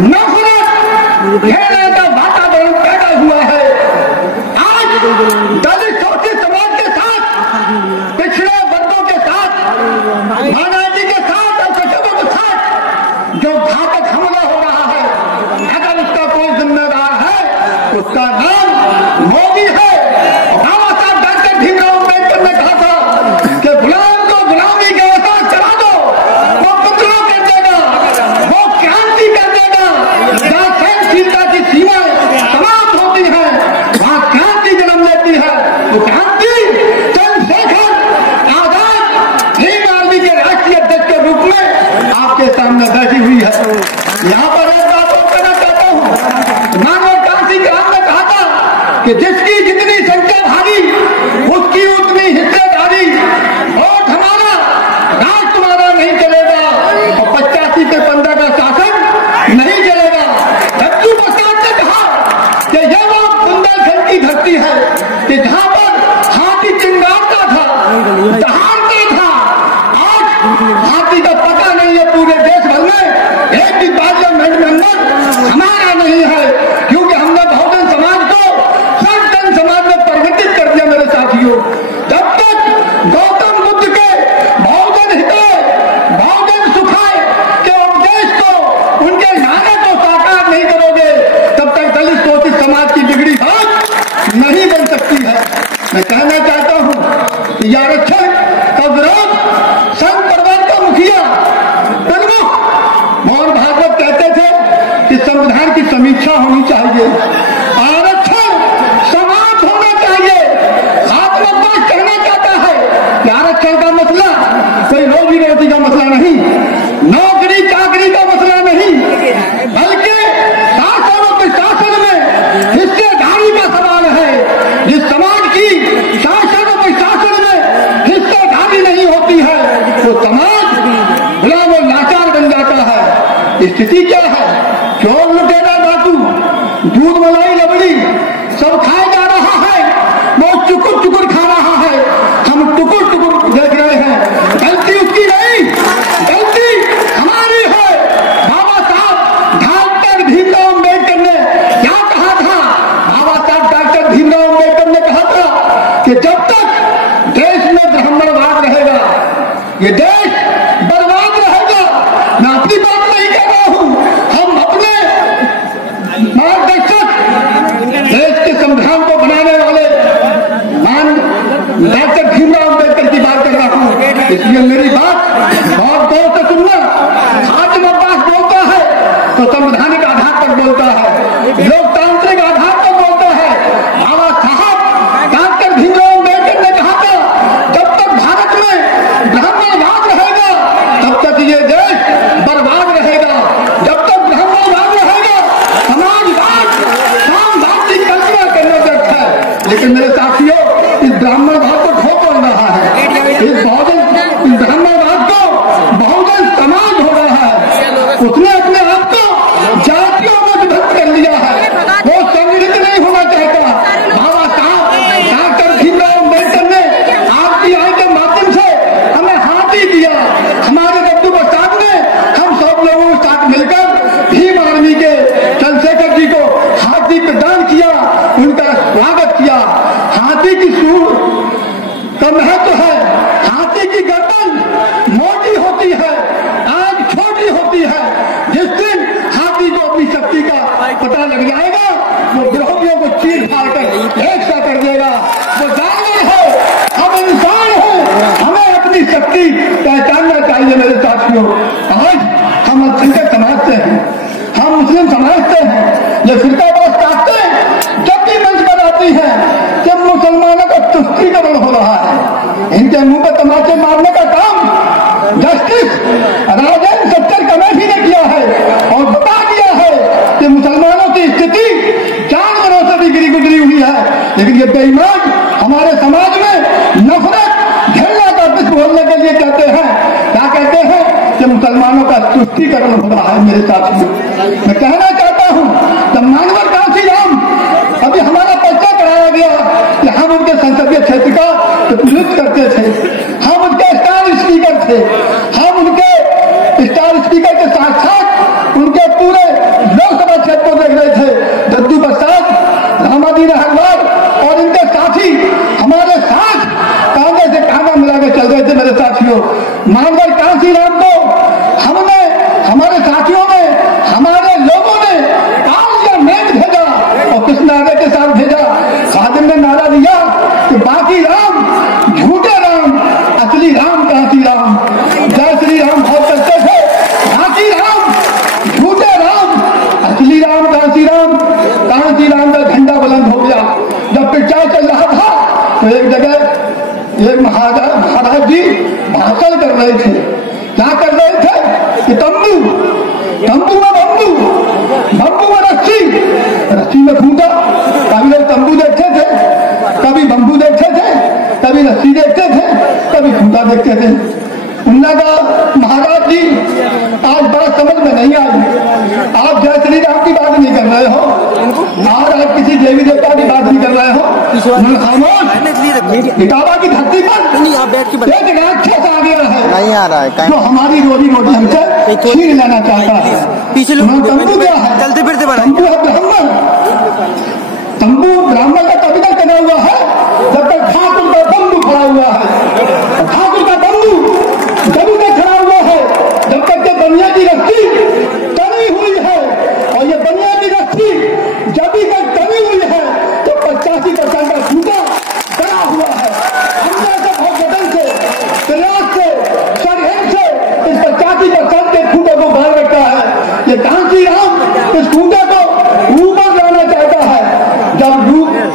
नफरत घेरने का वातावरण पैदा हुआ है। आज दलित शोषित समाज के साथ, पिछड़े वर्गों के साथ, माइनॉरिटी के साथ और सशक्तों के साथ जो घातक हमला हो रहा है, अगर उसका कोई जिम्मेदार है उसका नाम मोदी है। बाबा साहब डॉक्टर भीमराव अम्बेडकर ने कहा था कि गुलाम को गुलामी के एहसास करा दो, वो विद्रोह कर देगा, वो क्रांति कर देगा। जहाँ सहनशीलता की सीमाएं समाप्त होती है वहाँ क्रांति जन्म लेती है। वो क्रांति चंद्रशेखर आजाद भीम आर्मी के राष्ट्रीय अध्यक्ष के रूप में आपके सामने बैठी हुई है। यहाँ पर एक बात और कहना चाहता हूँ, मानव कांसी ग्राम ने कहा था कि जिसकी जितनी संख्या भारी उसकी उतनी हिस्सेदारी। वोट हमारा, राज तुम्हारा नहीं चलेगा और 85 पे 15 का शासन नहीं चलेगा। रज्जू प्रसाद ने कहा कि यह वो बुंदेलखंड की धरती है कि जहाँ पर हाथी चिंगारता था, दहाड़ता था। आज हाथी का पता नहीं है पूरे देश भर में एक भी पार्लियामेंट मेंबर हमारा नहीं है, क्योंकि हमने बहुजन समाज को सब जन समाज में परिवर्तित कर दिया। मेरे साथियों, जब तक गौतम बुद्ध के बहुजन हिताय बहुजन सुखाय के उपदेश को, उनके नारे को साकार नहीं करोगे, तब तक दलित शोषित समाज की बिगड़ी बात नहीं बन सकती है। मैं कहना चाहता हूं कि आरक्षण का विरोध संघ परिवार का मुखिया प्रमुख मोहन भागवत कहते थे कि संविधान की समीक्षा होनी चाहिए, आरक्षण समाप्त होना चाहिए। आत्मविश्वास कहना चाहता है कि आरक्षण का मसला कोई रोजी रोटी का मसला नहीं, नौकरी चाकरी का मसला नहीं, बल्कि शासन और प्रशासन में हिस्सेदारी का सवाल है। जिस समाज की शासन और प्रशासन में हिस्सेदारी नहीं होती है वो समाज गुलाम और लाचार बन जाता है। स्थिति क्या है? चोर लुटेरा डाकू दूध मलाई लबड़ी सब खाया जा रहा है, वो चुकुर चुकुर खा रहा है, हम टुकुर टुकुर देख रहे हैं। गलती उसकी नहीं, गलती हमारी है। बाबा साहब डॉक्टर भीमराव अम्बेडकर ने क्या कहा था? बाबा साहब डॉक्टर भीमराव अम्बेडकर ने कहा था कि जब तक देश में ब्राह्मणवाद रहेगा ये देश बर्बाद रहेगा। मैं अपनी बात नहीं कह रहा हूं, हम अपने मार्गदर्शक देश के संविधान को बनाने वाले मान डॉक्टर भीमराव अम्बेडकर की बात कर रहा हूं। इसलिए मेरी बात बहुत गौर से सुनना। हाजिम अब्बास बोलता है तो संवैधानिक आधार पर बोलता है, लोकतांत्रिक आधार पर बोलता है। बाबा साहब डॉक्टर भीमराव अम्बेडकर ने कहा था जब तक भारत में ब्राह्मणवाद रहेगा तब तक ये देश बर्बाद रहेगा। जब तक ब्राह्मणवाद रहेगा समाजवाद साम्यवाद की कल्पना करना व्यर्थ है। लेकिन मेरे साथियों, इस ब्राह्मणवाद को खो पड़ रहा है, इस ब्राह्मणवाद को बहुजन समाज हो रहा है। उसने अपने आप को जातियों में विभक्त कर लिया है, वो संगठित नहीं होना चाहता। बाबा साहब डॉक्टर भीमराव अम्बेडकर ने आपकी आय के माध्यम से हमें हाथी दिया। हमारे रज्जू प्रसाद ने हम सब लोगों के साथ मिलकर भीम आर्मी के चंद्रशेखर जी को हाथी प्रदान किया, उनका स्वागत किया। हाथी की सूंड का महत्व है, हाथी की गर्दन मोटी होती है, आग छोटी होती है। जिस दिन हाथी को अपनी शक्ति का पता लग जाएगा वो विरोधियों को चीर फाड़ कर एक सा कर देगा। वो जानवर है, हम इंसान हैं, हमें अपनी शक्ति पहचानना चाहिए। मेरे साथियों, आज हम अल्पसंख्यक समाज से हैं, हम मुस्लिम समाज से हैं, ये फिरकावाद काटते हैं। जब भी मंच पर आती है कि मुसलमानों का तुष्टीकरण हो रहा है, इनके मुंह पर तमाचे मारने का काम जस्टिस राजन सत्तर कमेटी ने किया है और बता दिया है कि मुसलमानों की स्थिति जानवरों से भी गिरी गुजरी हुई है। लेकिन ये बेईमान हमारे समाज में नफरत घृणा का विष बोलने के लिए कहते हैं, क्या कहते हैं कि मुसलमानों का तुष्टीकरण हो रहा है। मेरे साथियों, मैं कहना चाहता हूं कि मानवर कांसी राम अभी हमारा परिचय कराया गया कि हम उनके संसदीय क्षेत्र का प्रतिनिधित्व करते थे, हम उनके स्टार स्पीकर थे, हम उनके स्टार स्पीकर के साथ साथ उनके पूरे साथियों, मानवर कांसीराम को हमने, हमारे साथियों ने, हमारे लोगों ने काल का मेघ भेजा और किस नारे के साथ भेजा? खादिम ने नारा दिया कि बाकी राम झूठे राम, असली राम कांसीराम। जय श्री राम बहुत करते थे, बाकी राम झूठे राम, असली राम कांसीराम। कांसीराम का झंडा बुलंद हो गया। जब प्रचार चल रहा था तो एक जगह एक महाराज जी भाषण कर रहे थे। क्या कर रहे थे कि तंबू, तंबू में बम्बू, बम्बू में रस्सी, रस्सी में खूंटा। कभी लोग तंबू देखते थे, कभी बम्बू देखते थे, कभी रस्सी देखते थे, कभी खूंटा देखते थे। उन्होंने कहा महाराज जी आज बात समझ में नहीं आई, आप जय श्री राम की बात नहीं कर रहे हो, आज आप किसी देवी देवता की बात नहीं कर रहे हो। खामोश, इटावा की धरती पर एक राक्षस आ गया है, नहीं आ रहा है, जो हमारी रोजी रोटी हमसे छीन लेना चाहता है। पीछे लोग तंबू क्या है? चलते फिरते तंबू है ब्राह्मण। तंबू ब्राह्मण का तभी तक बना हुआ है जब तक ठाकुर का बम्बू खड़ा हुआ है। ठाकुर का बम्बू जब तक खड़ा हुआ है जब तक ये बनिया की रस्सी तनी हुई है, और ये बनिया की रस्सी जब तक तनी हुई है तो 85% का खूंटा बना हुआ है। हमने से बहुत जतन से, प्रयास से, षड्यंत्र से इस 85% के खूंटे को बाहर रखा है। ये कांसीराम इस खूंटे को ऊपर लाना चाहता है। जब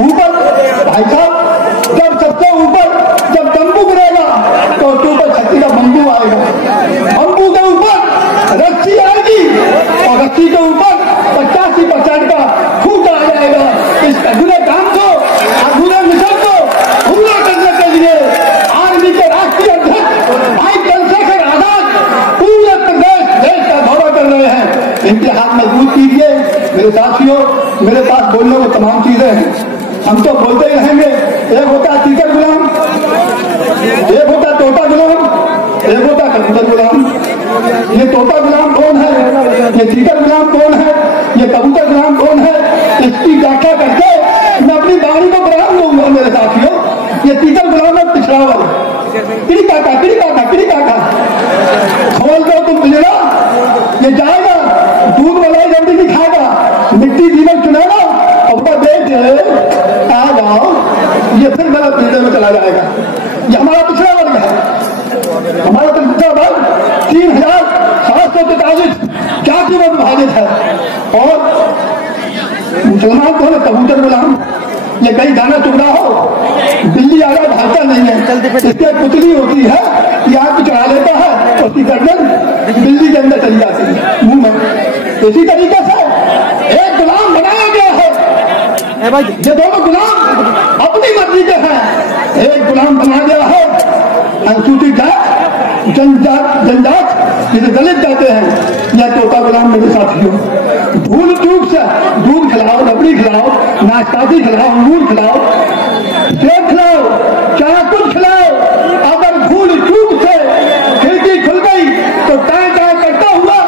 ऊपर भाई साहब, जब सबसे ऊपर जब तंबू गिरेगा तो उसके ऊपर छत्ती का बम्बू आएगा, बम्बू के ऊपर रस्सी आएगी और रस्सी के ऊपर 85% का खूंटा आ जाएगा। इस अधूरे काम को, अधूरे मिशन को पूरा करने के लिए आर्मी के राष्ट्रीय अध्यक्ष भाई चंद्रशेखर आजाद पूरे प्रदेश देश का दौरा कर रहे हैं। इनके हाथ मजबूत कीजिए मेरे साथियों। मेरे पास बोलने को तमाम चीजें हैं, हम तो बोलते ही रहेंगे। एक होता तीतर गुलाम, एक होता तोता गुलाम, एक होता कबूतर गुलाम। ये तोता गुलाम कौन है, ये तीतर गुलाम कौन है, ये कबूतर गुलाम कौन है, इसकी व्याख्या करके मैं अपनी वाणी को बयान दूंगा मेरे साथियों। ये तीतर गुलाम है पिछड़ावर, किड़ी काका, किड़ी काका, किड़ी काका। खोल दो तुम पिछड़ा, ये जाएगा दूध मलाई जल्दी नहीं खाएगा, मिट्टी दीमक चुनेगा और बेच आ जाओ, ये फिर गलत पीढ़े में चला जाएगा। ये हमारा पिछड़ा वर्ग है। हमारा पिछड़ा वर्ग 3743 जाति में विभाजित है। और मुसलमान को कबूतर गुलाम, ये कहीं दाना चुगना हो, बिल्ली आगे भागता नहीं है, इसकी पुतली होती है, ये आग चढ़ा लेता है और उसकी गर्दन बिल्ली के अंदर चली जाती है मुंह में। इसी तरीके से एक गुलाम बनाया गया है। ये दोनों गुलाम अपनी मर्जी के हैं। एक गुलाम बना गया है अनुसूचित जात, जनजात, जिसे दलित कहते हैं। यह तोता गुलाम मेरे साथियों, भूल चूक से दूध खिलाओ, रबड़ी खिलाओ, नाशपाती खिलाओ, अंगूर खिलाओ, सेब खिलाओ, चाहे कुछ खिलाओ, अगर भूल चूक से खिड़की खुल गई तो टाय टाय करता हुआ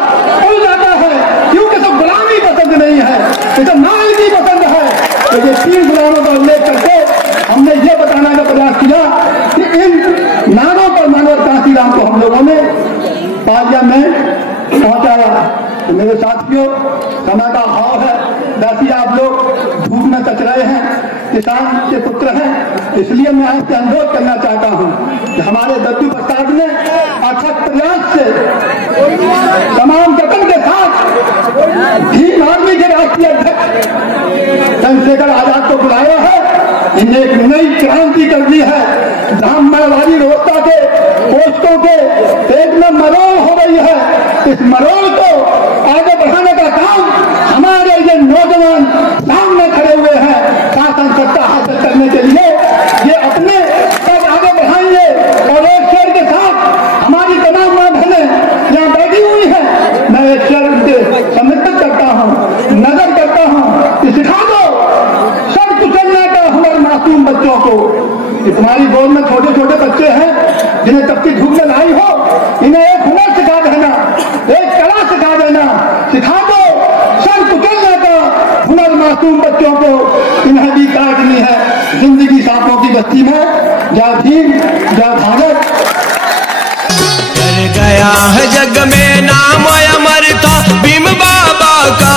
उड़ जाता है, क्योंकि सब गुलामी पसंद नहीं है, इसे माल भी पसंद है। तो ये 3 गुलामों का उल्लेख करके हमने ये बताने का प्रयास किया कि इन नारों पर मानव कांसीराम को हम लोगों ने पार्लियामेंट पहुंचाया। तो मेरे साथियों, समय का अभाव है, वैसे आप लोग धूप में कच रहे हैं, किसान के पुत्र हैं, इसलिए मैं आपसे अनुरोध करना चाहता हूं कि हमारे दद्दू प्रसाद ने अथक प्रयास से तमाम जतन के साथ भीम आर्मी के राष्ट्रीय अध्यक्ष चंद्रशेखर आजाद को बुलाया है। इन्हें एक नई क्रांति कर दी है। जहां मारवाड़ी रोहता के पोस्टों के पेट में मरोड़ हो रही है, इस मरोड़ को आगे बढ़ाने का काम हमारे ये नौजवान सामने खड़े हुए हैं। शासन सत्ता हासिल करने के लिए ये अपने पद आगे बढ़ाएंगे। और एक शेर के साथ हमारी तमाम मां बहनें यहाँ बैठी हुई है, मैं एक शेर समर्पित करता हूँ, नजर करता हूँ कि सिखा दो सर कुचलने का हुनर मासूम बच्चों को। तुम्हारी गोद में छोटे छोटे बच्चे हैं जिन्हें तब की धूप में लाई हो, इन्हें एक हुनर सिखा देना, एक कला सिखा देना, सिखा दो सर कुचलने का हुनर मासूम बच्चों को। इन्हें भी काटनी है जिंदगी सांपों की बस्ती में। जय भीम, जय भारत। गया है जग में नाम अमर था भीम बाबा का।